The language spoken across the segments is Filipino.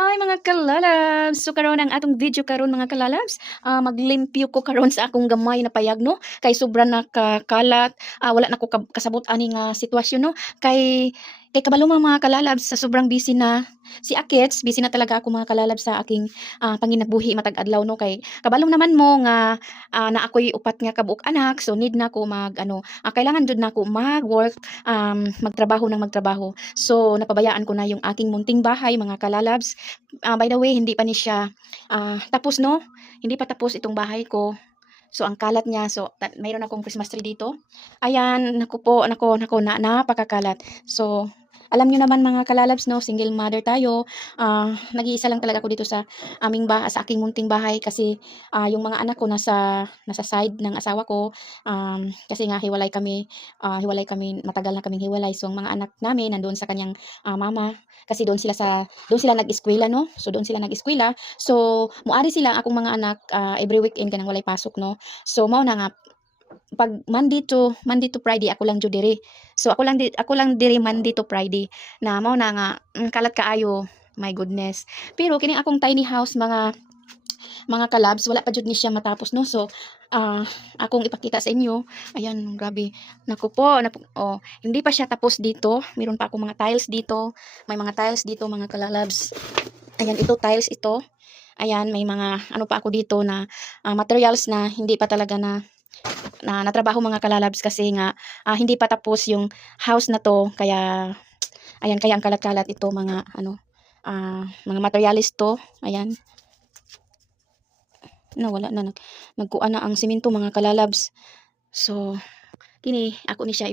Hi mga kalalabs! So karon ang atong video karon mga kalalabs, maglimpyo ko karon sa akong gamay na payag no, kay sobra na kakalat, wala na ko kasabot ani nga sitwasyon no, kay kabalo mga kalalabs sa sobrang busy na si Akets, busy na talaga ako mga kalalabs sa aking panginabuhi matag adlaw no, kay kabalo naman mo nga na ako'y upat nga kabuok anak, so need na ko mag ano, kailangan jud nako mag-work, magtrabaho ng magtrabaho. So napabayaan ko na yung aking munting bahay mga kalalabs. By the way, hindi pa ni siya tapos no, hindi pa tapos itong bahay ko. So ang kalat niya, so mayroon akong Christmas tree dito. Ayan, naku po, naku, napakakalat. So alam niyo naman mga kalalabs no, single mother tayo. Nag-iisa lang talaga ako dito sa sa aking munting bahay kasi yung mga anak ko nasa side ng asawa ko. Kasi nga hiwalay kami, matagal na kaming hiwalay. So ang mga anak namin nandoon sa kanyang mama kasi doon sila nag-eskwela no. So doon sila nag-eskwela. So muari sila akong mga anak every weekend kanang walay pasok no. So mao na nga pag Monday to Friday ako lang jud diri. So ako lang diri Monday to Friday. Na mao na nga kalat kaayo. My goodness. Pero kining akong tiny house mga kalabs wala pa jud ni siya matapos no. So akong ipakita sa inyo. Ayan, grabe. Naku po, hindi pa siya tapos dito. Meron pa akong mga tiles dito. May mga tiles dito mga kalalabs. Ayan, ito tiles ito. Ayan, may mga ano pa ako dito na materials na hindi pa talaga na natrabaho mga kalalabs kasi nga hindi pa tapos yung house na to kaya ayan kaya ang kalat-kalat ito mga mga materialis to. Ayan, wala na nagkuan na ang simento mga kalalabs. So kini ako ni siya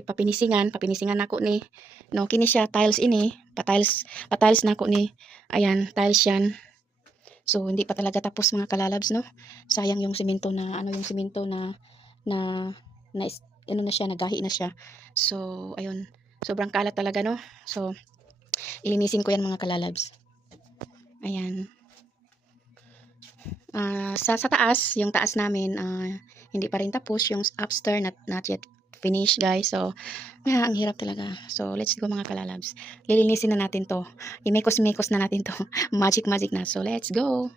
papinisingan nako ni no, kini siya tiles ini pa tiles nako ni. Ayan, tiles yan. So hindi pa talaga tapos mga kalalabs no. Sayang yung simento na ano na siya, nagahi na siya. So ayun, sobrang kalat talaga no. So ilinisin ko yan mga kalalabs. Ayan. Sa taas, yung taas namin hindi pa rin tapos, yung upstairs not yet finished guys. So ang hirap talaga. So let's go mga kalalabs. Lilinisin na natin to. Imekos-mekos na natin to. Magic na. So let's go.